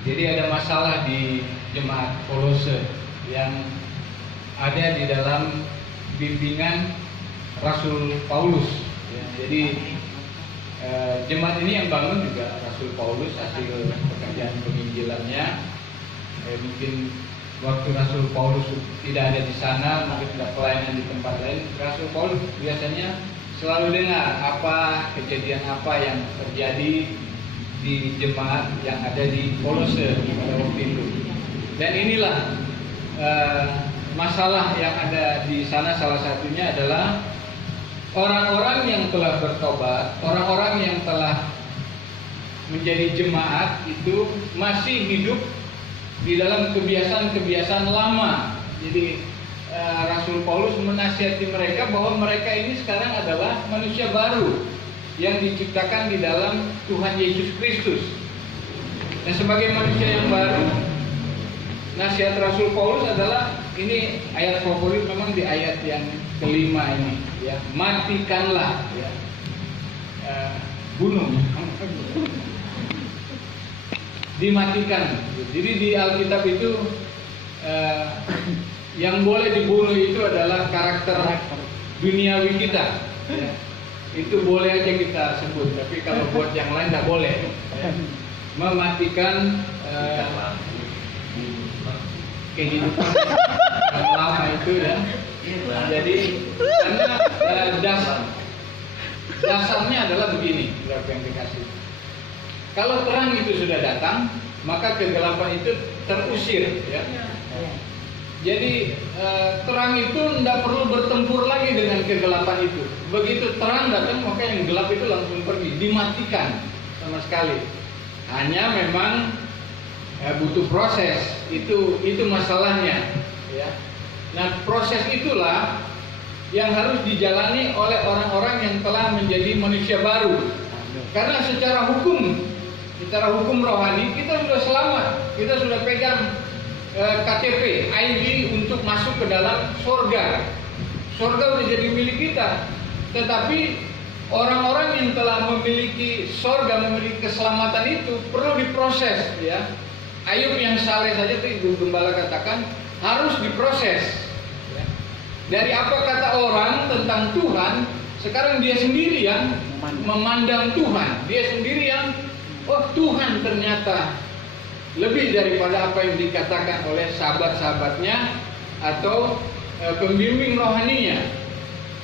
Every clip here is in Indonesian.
Jadi ada masalah di jemaat Kolose yang ada di dalam bimbingan Rasul Paulus. Ya, jadi jemaat ini yang bangun juga Rasul Paulus hasil pekerjaan penginjilannya. Mungkin waktu Rasul Paulus tidak ada di sana, mungkin tidak pelayanan di tempat lain, Rasul Paulus biasanya selalu dengar apa kejadian apa yang terjadi di jemaat yang ada di Kolose pada waktu itu. Dan inilah masalah yang ada di sana, salah satunya adalah orang-orang yang telah bertobat, orang-orang yang telah menjadi jemaat itu masih hidup di dalam kebiasaan-kebiasaan lama. Jadi Rasul Paulus menasihati mereka bahwa mereka ini sekarang adalah manusia baru yang diciptakan di dalam Tuhan Yesus Kristus. Dan sebagai manusia yang baru, nasihat Rasul Paulus adalah, ini ayat favorit memang di ayat yang kelima ini, ya, matikanlah, ya, bunuh, dimatikan. Jadi di Alkitab itu yang boleh dibunuh itu adalah karakter duniawi kita, ya. Itu boleh aja kita sebut, tapi kalau buat yang lain tidak boleh. Mematikan kehidupan yang lama itu, ya. Jadi karena dasarnya adalah begini, berapa yang dikasih. Kalau terang itu sudah datang, maka kegelapan itu terusir, ya. Jadi terang itu tidak perlu bertempur lagi dengan kegelapan itu. Begitu terang datang, maka yang gelap itu langsung pergi, dimatikan sama sekali. Hanya memang butuh proses, itu masalahnya, ya. Nah, proses itulah yang harus dijalani oleh orang-orang yang telah menjadi manusia baru. Karena secara hukum rohani kita sudah selamat, kita sudah pegang KTP, ID untuk masuk ke dalam surga. Surga sudah jadi milik kita. Tetapi orang-orang yang telah memiliki surga, memiliki keselamatan itu perlu diproses, ya. Ayub yang saleh saja itu gembala katakan harus diproses, ya. Dari apa kata orang tentang Tuhan, sekarang dia sendiri yang memandang Tuhan. Dia sendiri yang, oh Tuhan ternyata lebih daripada apa yang dikatakan oleh sahabat-sahabatnya atau pembimbing rohaninya.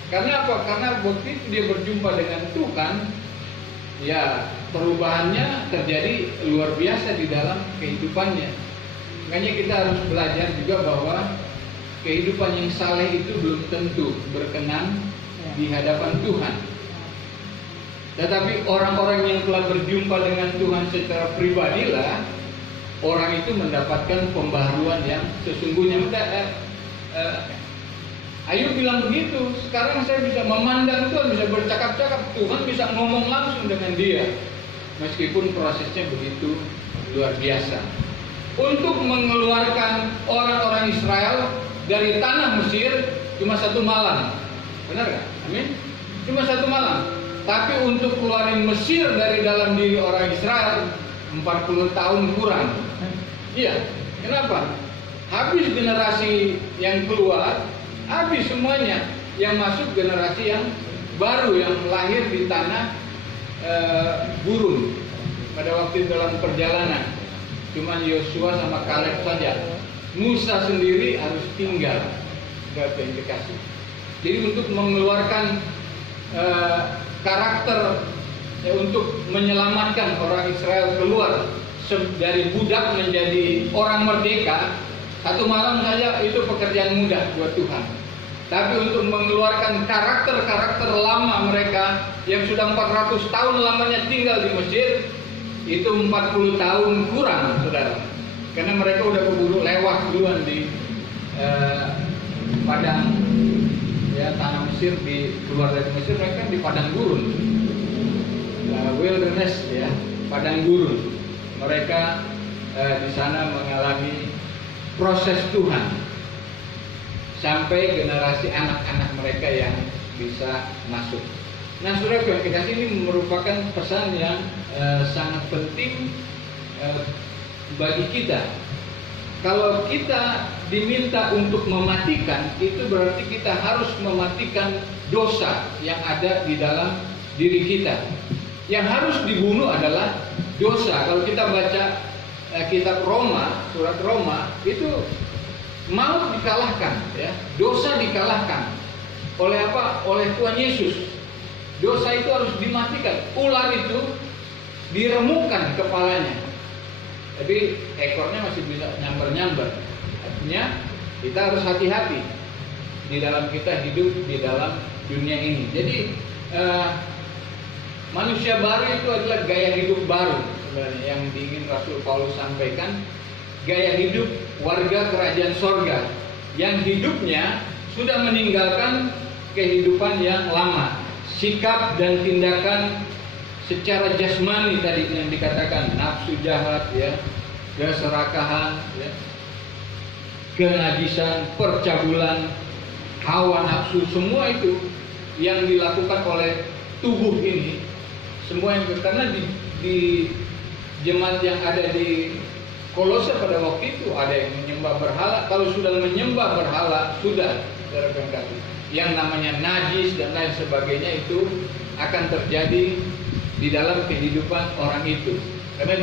Karena apa? Karena begitu dia berjumpa dengan Tuhan, ya perubahannya terjadi luar biasa di dalam kehidupannya. Makanya kita harus belajar juga bahwa kehidupan yang saleh itu belum tentu berkenan di hadapan Tuhan. Tetapi orang-orang yang telah berjumpa dengan Tuhan secara pribadilah orang itu mendapatkan pembaharuan yang sesungguhnya. Ayub bilang begitu, sekarang saya bisa memandang Tuhan, bisa bercakap-cakap, Tuhan bisa ngomong langsung dengan dia. Meskipun prosesnya begitu luar biasa. Untuk mengeluarkan orang-orang Israel dari tanah Mesir cuma 1 malam. Benar gak? Amin? Cuma 1 malam. Tapi untuk keluarin Mesir dari dalam diri orang Israel 40 tahun kurang. Iya, kenapa? Habis generasi yang keluar, habis semuanya. Yang masuk generasi yang baru, yang lahir di tanah gurun. Pada waktu dalam perjalanan cuma Yosua sama Kaleb saja. Musa sendiri harus tinggal. Berapa yang dikasih. Jadi untuk mengeluarkan karakter, untuk menyelamatkan orang Israel keluar dari budak menjadi orang merdeka, 1 malam saja itu pekerjaan mudah buat Tuhan. Tapi untuk mengeluarkan karakter-karakter lama mereka yang sudah 400 tahun lamanya tinggal di Mesir, itu 40 tahun kurang, saudara. Karena mereka udah keburu lewat duluan di padang, ya, tanah Mesir, di keluar dari Mesir mereka di padang gurun, wilderness, ya, padang gurun. Mereka di sana mengalami proses Tuhan sampai generasi anak-anak mereka yang bisa masuk. Nah, saudara yang dikasih, ini merupakan pesan yang sangat penting bagi kita. Kalau kita diminta untuk mematikan, itu berarti kita harus mematikan dosa yang ada di dalam diri kita. Yang harus dibunuh adalah dosa. Kalau kita baca kitab Roma, surat Roma, itu maut dikalahkan, ya. Dosa dikalahkan. Oleh apa? Oleh Tuhan Yesus. Dosa itu harus dimatikan. Ular itu diremukkan kepalanya, tapi ekornya masih bisa nyamber-nyamber. Artinya kita harus hati-hati di dalam kita hidup di dalam dunia ini. Jadi manusia baru itu adalah gaya hidup baru sebenarnya yang diingin Rasul Paulus sampaikan. Gaya hidup warga kerajaan sorga yang hidupnya sudah meninggalkan kehidupan yang lama. Sikap dan tindakan secara jasmani tadi yang dikatakan, nafsu jahat, ya, keserakahan, ya, kenajisan, percabulan, hawa nafsu, semua itu yang dilakukan oleh tubuh ini, semua yang karena di jemaat yang ada di Kolose pada waktu itu ada yang menyembah berhala. Kalau sudah menyembah berhala, sudah yang namanya najis dan lain sebagainya itu akan terjadi di dalam kehidupan orang itu. Karena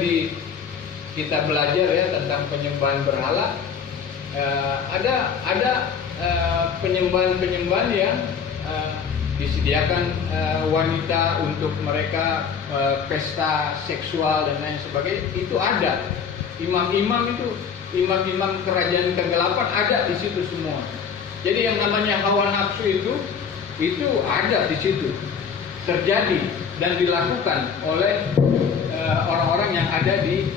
kita belajar ya tentang penyembahan berhala, ada penyembahan yang disediakan wanita untuk mereka pesta seksual dan lain sebagainya, itu ada. Imam-imam kerajaan kegelapan ada di situ semua. Jadi yang namanya hawa nafsu itu ada di situ, terjadi dan dilakukan oleh orang-orang yang ada di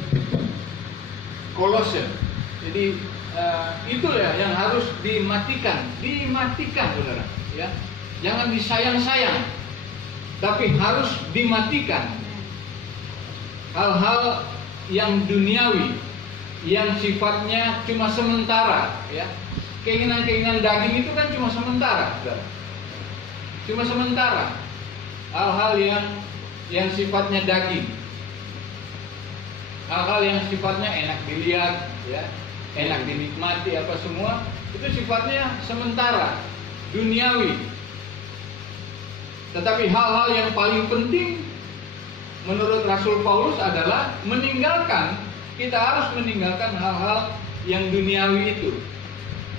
Kolose. Jadi itulah yang harus dimatikan, saudara. Ya, jangan disayang-sayang, tapi harus dimatikan hal-hal yang duniawi, yang sifatnya cuma sementara. Ya, keinginan-keinginan daging itu kan cuma sementara, saudara. Cuma sementara. Hal-hal yang sifatnya daging, hal-hal yang sifatnya enak dilihat, ya, enak dinikmati, apa semua itu sifatnya sementara, duniawi. Tetapi hal-hal yang paling penting menurut Rasul Paulus adalah kita harus meninggalkan hal-hal yang duniawi itu.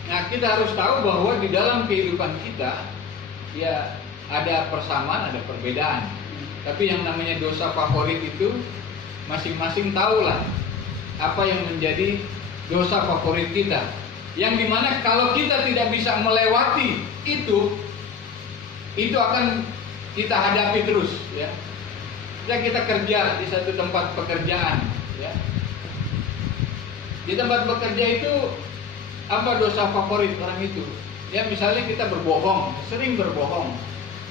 Nah, kita harus tahu bahwa di dalam kehidupan kita ya ada persamaan, ada perbedaan. Tapi yang namanya dosa favorit itu masing-masing tahulah apa yang menjadi dosa favorit kita. Yang dimana kalau kita tidak bisa melewati itu akan kita hadapi terus, ya. Kita kerja di satu tempat pekerjaan, ya. Di tempat bekerja itu apa dosa favorit orang itu? Ya misalnya kita berbohong, sering berbohong.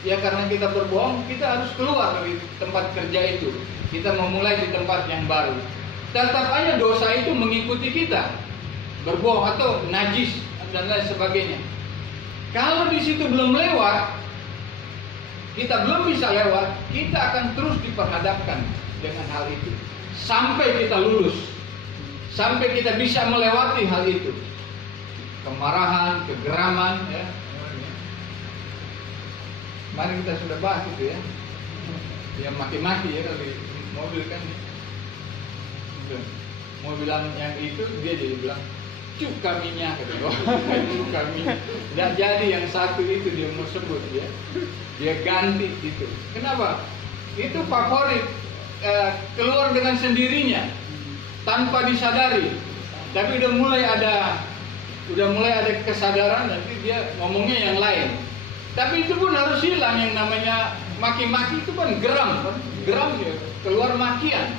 Ya karena kita berbohong, kita harus keluar dari tempat kerja itu. Kita memulai di tempat yang baru. Tetap aja dosa itu mengikuti kita. Berbohong atau najis dan lain sebagainya. Kalau di situ belum lewat, kita belum bisa lewat, kita akan terus diperhadapkan dengan hal itu. Sampai kita lulus. Sampai kita bisa melewati hal itu. Kemarahan, kegeraman, ya. Kemarin kita sudah bahas itu, ya. Yang maki-maki ya kalau di mobil kan. Mau bilang yang itu, dia jadi bilang cuk kaminya, kata gua. Cuk kami. Tidak jadi yang satu itu dia mau sebut, ya. Dia ganti itu. Kenapa? Itu favorit, keluar dengan sendirinya tanpa disadari. Tapi udah mulai ada kesadaran, nanti dia ngomongnya yang lain. Tapi itu pun harus hilang. Yang namanya maki-maki itu kan geram dia keluar makian.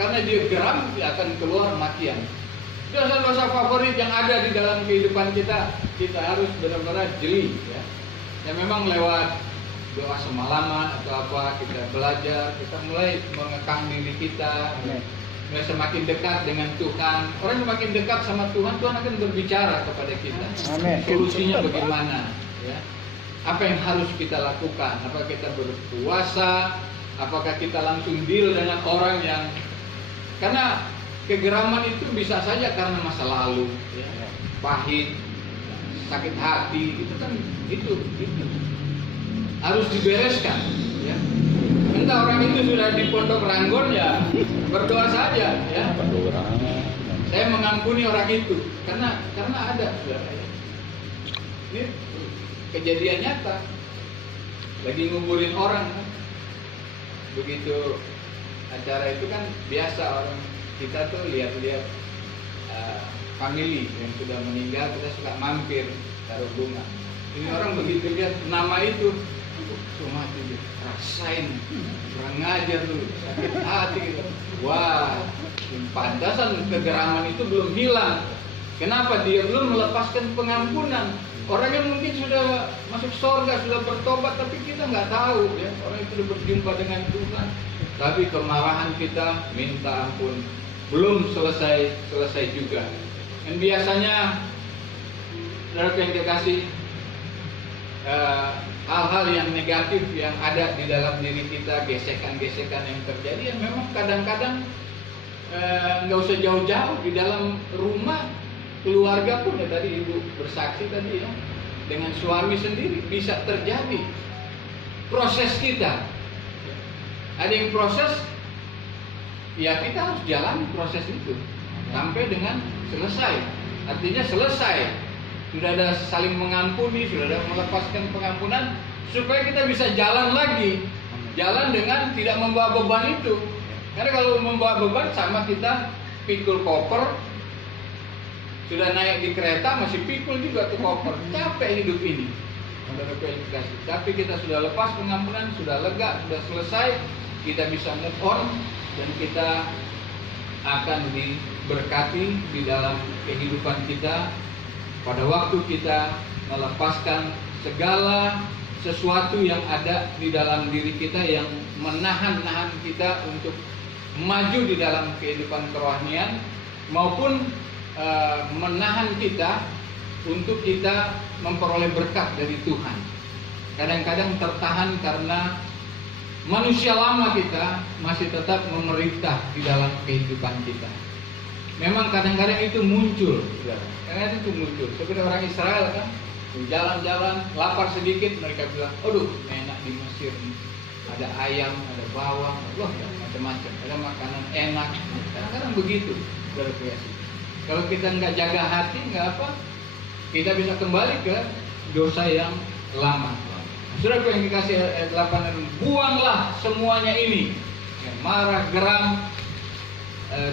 Karena dia geram, dia akan keluar makian. Dosa-dosa favorit yang ada di dalam kehidupan kita harus benar-benar jeli, ya. Ya memang lewat doa semalaman atau apa, kita belajar, kita mulai mengekang diri kita. Ya, semakin dekat dengan Tuhan. Orang semakin dekat sama Tuhan, Tuhan akan berbicara kepada kita. Amen. Solusinya bagaimana, ya? Apa yang harus kita lakukan? Apakah kita berpuasa? Apakah kita langsung deal dengan orang yang, karena kegeraman itu bisa saja karena masa lalu, ya, pahit, sakit hati, itu kan itu harus dibereskan, ya. Entah orang itu sudah di pondok Ranggon, ya berdoa saja, ya. Saya mengampuni orang itu karena ada, saudara. Ini kejadian nyata. Lagi nguburin orang, kan. Begitu acara itu kan biasa orang kita tuh lihat-lihat family yang sudah meninggal, kita suka mampir taruh bunga. Ini orang begitu lihat nama itu, cuma itu rasain kurang ngajar tuh, sakit hati gitu. Wah, pantasan kegeraman itu belum hilang. Kenapa dia belum melepaskan pengampunan? Orang yang mungkin sudah masuk surga, sudah bertobat, tapi kita nggak tahu, ya. Orang itu sudah berjumpa dengan Tuhan, tapi kemarahan kita minta ampun belum selesai juga. Dan biasanya, saudara yang dikasih, hal-hal yang negatif yang ada di dalam diri kita, gesekan-gesekan yang terjadi, yang memang kadang-kadang nggak usah jauh-jauh, di dalam rumah, keluarga pun, ya tadi ibu bersaksi tadi, ya, dengan suami sendiri bisa terjadi. Proses kita, ada yang proses, ya kita harus jalani proses itu sampai dengan selesai. Artinya selesai, sudah ada saling mengampuni, sudah ada melepaskan pengampunan, supaya kita bisa jalan lagi, jalan dengan tidak membawa beban itu. Karena kalau membawa beban sama kita pikul koper, sudah naik di kereta masih pikul juga tuh koper, capek hidup ini. Tapi kita sudah lepas pengampunan, sudah lega, sudah selesai, kita bisa move on, dan kita akan diberkati di dalam kehidupan kita pada waktu kita melepaskan segala sesuatu yang ada di dalam diri kita yang menahan kita untuk maju di dalam kehidupan kerohanian, maupun menahan kita untuk kita memperoleh berkat dari Tuhan. Kadang-kadang tertahan karena manusia lama kita masih tetap memerintah di dalam kehidupan kita. Memang kadang-kadang itu muncul, kadang-kadang itu muncul. Seperti orang Israel kan, jalan-jalan, lapar sedikit, mereka bilang, aduh enak di Mesir nih. Ada ayam, ada bawang, wah macam-macam, ada makanan enak. Kadang-kadang begitu, berkreasi. Kalau kita nggak jaga hati, nggak apa, kita bisa kembali ke dosa yang lama. Saudara yang dikasih ayat 8, buanglah semuanya ini, marah, geram,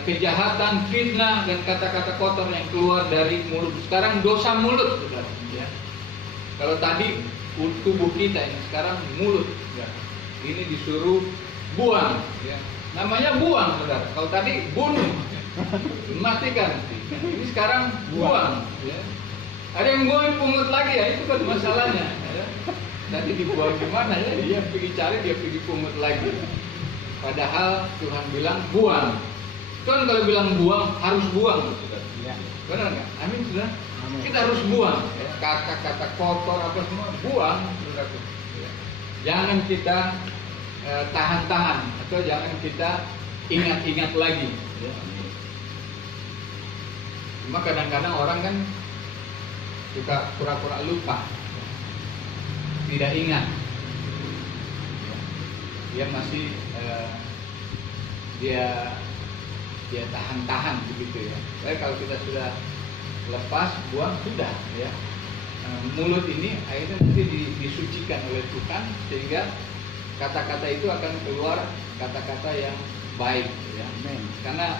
kejahatan, fitnah, dan kata-kata kotor yang keluar dari mulut. Sekarang dosa mulut, saudara. Ya. Kalau tadi tubuh kita, ini sekarang mulut. Ya. Ini disuruh buang. Ya. Namanya buang, saudara. Kalau tadi bunuh, matikan. Ini sekarang buang. Ya. Ada yang buang pungut lagi, ya itu kan masalahnya. Ya. Tadi dibuang gimana ya? Dia pergi cari, dia pergi pungut lagi. Padahal Tuhan bilang buang. Kan kalau bilang buang, harus buang, saudara. Ya. Benar nggak? Amin, saudara. Kita harus buang. Ya. Kata-kata kotor apa semua buang, saudara. Ya. Jangan kita tahan-tahan, atau jangan kita ingat-ingat lagi. Ya. Cuma kadang-kadang orang kan suka pura-pura lupa, tidak ingat. Dia masih dia tahan-tahan begitu ya. Tapi kalau kita sudah lepas, buang, sudah ya. Mulut ini akhirnya nanti disucikan oleh Tuhan, sehingga kata-kata itu akan keluar kata-kata yang baik ya. Karena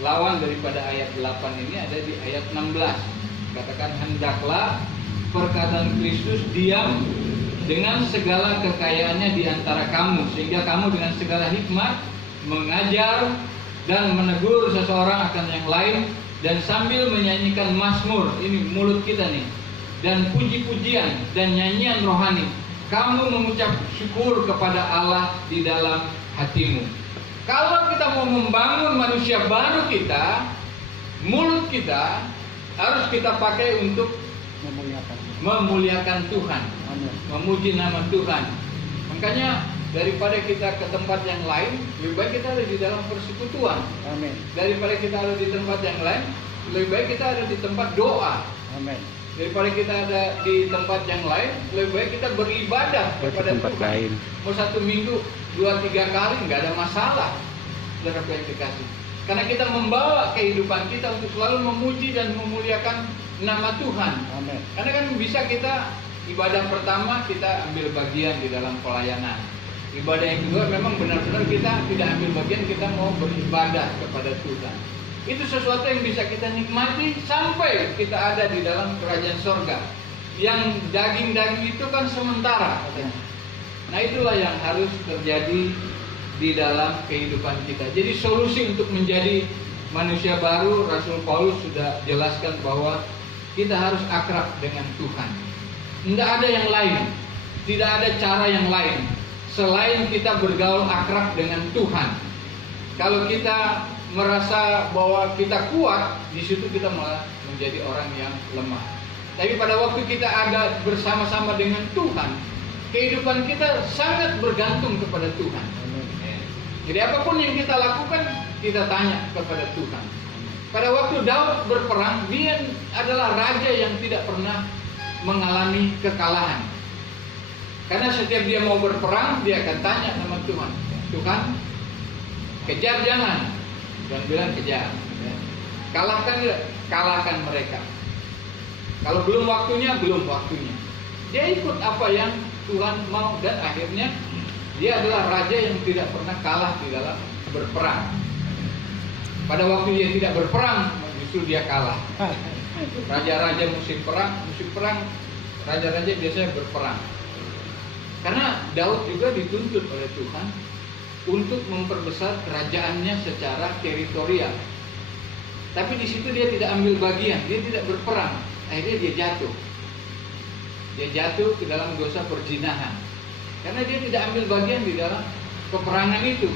lawan daripada ayat 8 ini ada di ayat 16. Katakan, hendaklah perkataan Kristus diam dengan segala kekayaannya di antara kamu, sehingga kamu dengan segala hikmat mengajar dan menegur seseorang akan yang lain, dan sambil menyanyikan mazmur, ini mulut kita nih, dan puji-pujian dan nyanyian rohani, kamu mengucap syukur kepada Allah di dalam hatimu. Kalau kita mau membangun manusia baru kita, mulut kita harus kita pakai untuk memuliakan Tuhan, memuji nama Tuhan. Makanya daripada kita ke tempat yang lain, lebih baik kita ada di dalam persekutuan. Amin. Daripada kita ada di tempat yang lain, lebih baik kita ada di tempat doa. Amin. Daripada kita ada di tempat yang lain, lebih baik kita beribadah kepada tempat Tuhan. lain. Mau 1 minggu 2-3 kali nggak ada masalah, saudara yang dikasih. Karena kita membawa kehidupan kita untuk selalu memuji dan memuliakan nama Tuhan. Amin. Karena kan bisa kita ibadah pertama kita ambil bagian di dalam pelayanan. Ibadah yang kedua memang benar-benar kita tidak ambil bagian, kita mau beribadah kepada Tuhan. Itu sesuatu yang bisa kita nikmati sampai kita ada di dalam kerajaan sorga. Yang daging-daging itu kan sementara. Nah itulah yang harus terjadi di dalam kehidupan kita. Jadi solusi untuk menjadi manusia baru, Rasul Paulus sudah jelaskan bahwa kita harus akrab dengan Tuhan. Tidak ada yang lain, tidak ada cara yang lain selain kita bergaul akrab dengan Tuhan. Kalau kita merasa bahwa kita kuat, di situ kita malah menjadi orang yang lemah. Tapi pada waktu kita ada bersama-sama dengan Tuhan, kehidupan kita sangat bergantung kepada Tuhan. Jadi apapun yang kita lakukan, kita tanya kepada Tuhan. Pada waktu Daud berperang, dia adalah raja yang tidak pernah mengalami kekalahan. Karena setiap dia mau berperang, dia akan tanya sama Tuhan. Tuhan, kejar jangan. Tuhan bilang kejar. Kalahkan tidak? Kalahkan mereka. Kalau belum waktunya, belum waktunya. Dia ikut apa yang Tuhan mau dan akhirnya dia adalah raja yang tidak pernah kalah di dalam berperang. Pada waktu dia tidak berperang, justru dia kalah. Raja-raja musim perang, raja-raja biasanya berperang. Karena Daud juga dituntut oleh Tuhan untuk memperbesar kerajaannya secara teritorial. Tapi di situ dia tidak ambil bagian, dia tidak berperang. Akhirnya dia jatuh. Dia jatuh ke dalam dosa perzinahan. Karena dia tidak ambil bagian di dalam peperangan itu.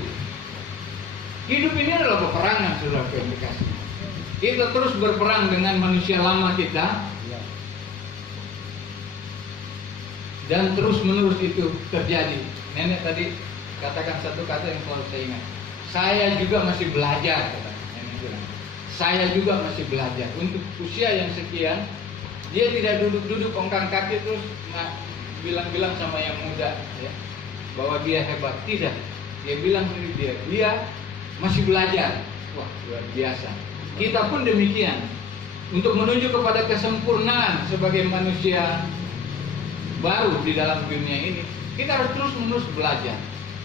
Hidup ini adalah peperangan, saudara yang dikasih. Kita terus berperang dengan manusia lama kita, dan terus menerus itu terjadi. Nenek tadi katakan satu kata yang selalu saya ingat. Saya juga masih belajar, kata nenek bilang. Saya juga masih belajar. Untuk usia yang sekian, dia tidak duduk-duduk ongkang kaki terus bilang-bilang sama yang muda, ya, bahwa dia hebat. Tidak. Dia bilang sendiri dia masih belajar. Wah, luar biasa. Kita pun demikian. Untuk menuju kepada kesempurnaan sebagai manusia baru di dalam dunia ini, kita harus terus-menerus belajar.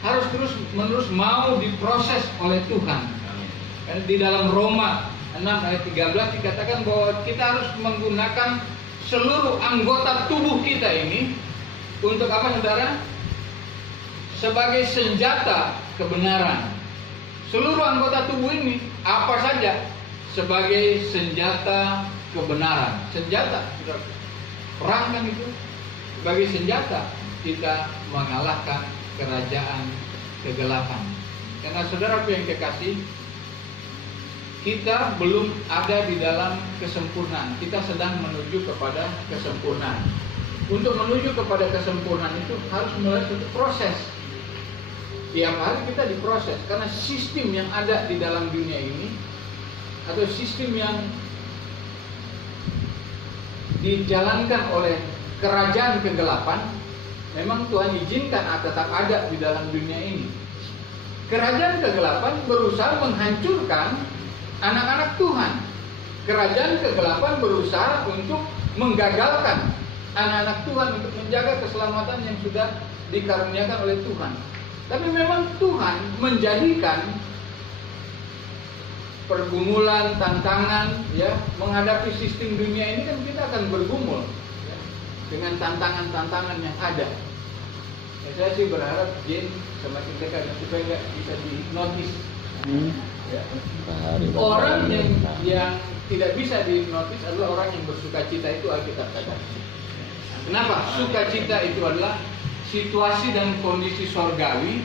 Harus terus-menerus mau diproses oleh Tuhan. Karena di dalam Roma 6 ayat 13 dikatakan bahwa kita harus menggunakan seluruh anggota tubuh kita ini untuk apa, saudara? Sebagai senjata kebenaran. Seluruh anggota tubuh ini apa saja sebagai senjata kebenaran. Senjata, saudara. Perang kan itu sebagai senjata kita mengalahkan kerajaan kegelapan. Karena saudara yang kekasih, kita belum ada di dalam kesempurnaan. Kita sedang menuju kepada kesempurnaan. Untuk menuju kepada kesempurnaan itu harus melalui suatu proses. Tiap hari kita diproses. Karena sistem yang ada di dalam dunia ini, atau sistem yang dijalankan oleh kerajaan kegelapan, memang Tuhan izinkan tetap ada di dalam dunia ini. Kerajaan kegelapan berusaha menghancurkan anak-anak Tuhan. Kerajaan kegelapan berusaha untuk menggagalkan anak-anak Tuhan untuk menjaga keselamatan yang sudah dikaruniakan oleh Tuhan. Tapi memang Tuhan menjadikan pergumulan, tantangan, ya, menghadapi sistem dunia ini kan kita akan bergumul, ya, dengan tantangan-tantangan yang ada. Ya, saya sih berharap Jin semakin dekat supaya nggak bisa dihipnotis. Ya. Orang yang tidak bisa dihipnotis adalah orang yang bersukacita, itu Alkitab katakan. Kenapa? Sukacita itu adalah situasi dan kondisi sorgawi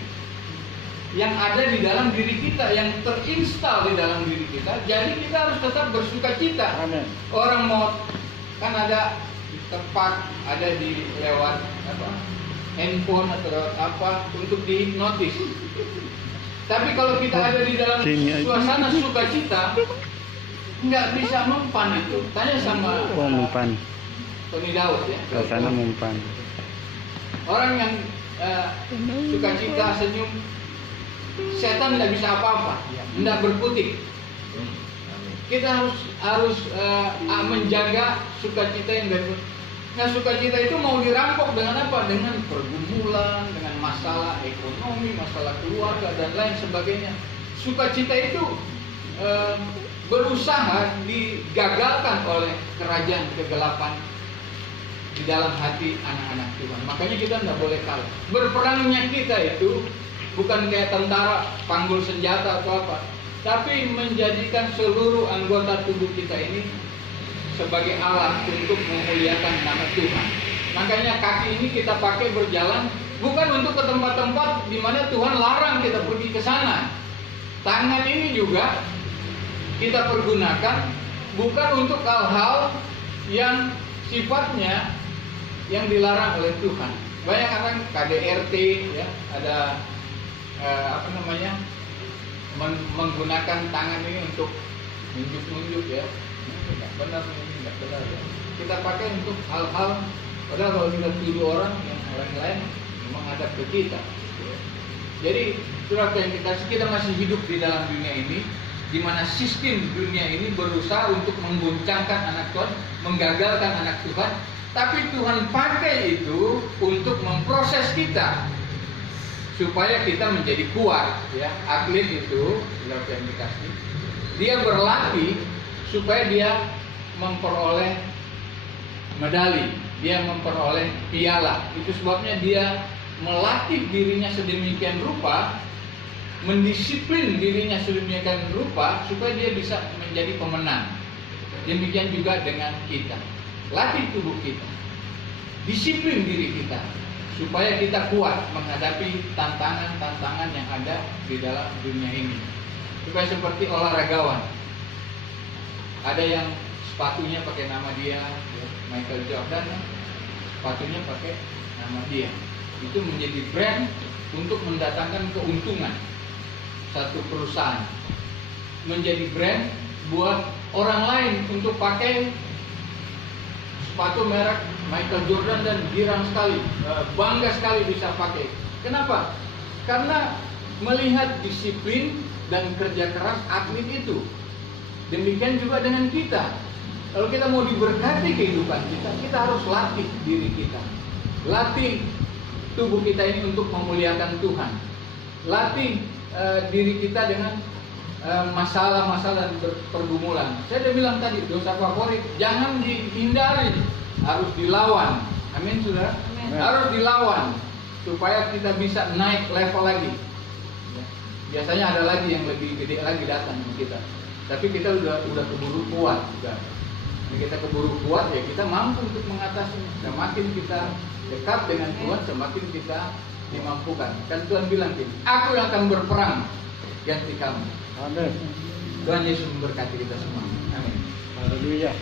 yang ada di dalam diri kita, yang terinstal di dalam diri kita. Jadi kita harus tetap bersukacita. Amen. Orang mau kan ada tempat, ada di lewat handphone atau lewat apa untuk dihipnotis. Tapi kalau kita ada di dalam suasana sukacita, nggak bisa mempan itu. Tanya sama mempan. Tony Daud ya. Suasana mempan. Orang yang sukacita, senyum, setan nggak bisa apa-apa, nggak berkutik. Kita harus menjaga sukacita yang dari. Nah, sukacita itu mau dirampok dengan apa? Dengan pergumulan, dengan masalah ekonomi, masalah keluarga dan lain sebagainya. Sukacita itu berusaha digagalkan oleh kerajaan kegelapan di dalam hati anak-anak Tuhan. Makanya kita tidak boleh kalah. Berperangnya kita itu bukan kayak tentara panggul senjata atau apa, tapi menjadikan seluruh anggota tubuh kita ini sebagai alat untuk memuliakan nama Tuhan. Makanya kaki ini kita pakai berjalan bukan untuk ke tempat-tempat di mana Tuhan larang kita pergi ke sana. Tangan ini juga kita pergunakan bukan untuk hal-hal yang sifatnya yang dilarang oleh Tuhan. Banyak orang KDRT ya, ada menggunakan tangan ini untuk nunjuk-nunjuk ya. Tidak benar ini, tidak benar ya. Kita pakai untuk hal-hal, padahal kalau kita tuduh orang yang orang lain menghadap ke kita. Jadi surat yang kita masih hidup di dalam dunia ini, di mana sistem dunia ini berusaha untuk mengguncangkan anak Tuhan, menggagalkan anak Tuhan. Tapi Tuhan pakai itu untuk memproses kita supaya kita menjadi kuat. Ya, atlet itu surat yang dikasih, dia berlatih supaya dia memperoleh medali, dia memperoleh piala. Itu sebabnya dia melatih dirinya sedemikian rupa, mendisiplin dirinya sedemikian rupa supaya dia bisa menjadi pemenang. Demikian juga dengan kita. Latih tubuh kita, disiplin diri kita supaya kita kuat menghadapi tantangan-tantangan yang ada di dalam dunia ini. Supaya seperti olahragawan, ada yang sepatunya pakai nama dia, Michael Jordan, sepatunya pakai nama dia. Itu menjadi brand untuk mendatangkan keuntungan satu perusahaan, menjadi brand buat orang lain untuk pakai sepatu merek Michael Jordan dan girang sekali, bangga sekali bisa pakai. Kenapa? Karena melihat disiplin dan kerja keras atlet itu. Demikian juga dengan kita. Kalau kita mau diberkati kehidupan kita, kita harus latih diri kita. Latih tubuh kita ini untuk memuliakan Tuhan. Latih diri kita dengan masalah-masalah dan pergumulan. Saya udah bilang tadi, dosa favorit jangan dihindari, harus dilawan. Amin, saudara. Harus dilawan supaya kita bisa naik level lagi. Biasanya ada lagi yang lebih gede lagi datang ke kita. Tapi kita udah keburu kuat juga. Kita keburu kuat ya, kita mampu untuk mengatasinya. Semakin kita dekat dengan Tuhan, semakin kita dimampukan. Kan Tuhan bilang gini, aku yang akan berperang ganti kamu. Amin. Tuhan Yesus memberkati kita semua. Amin. Haleluya.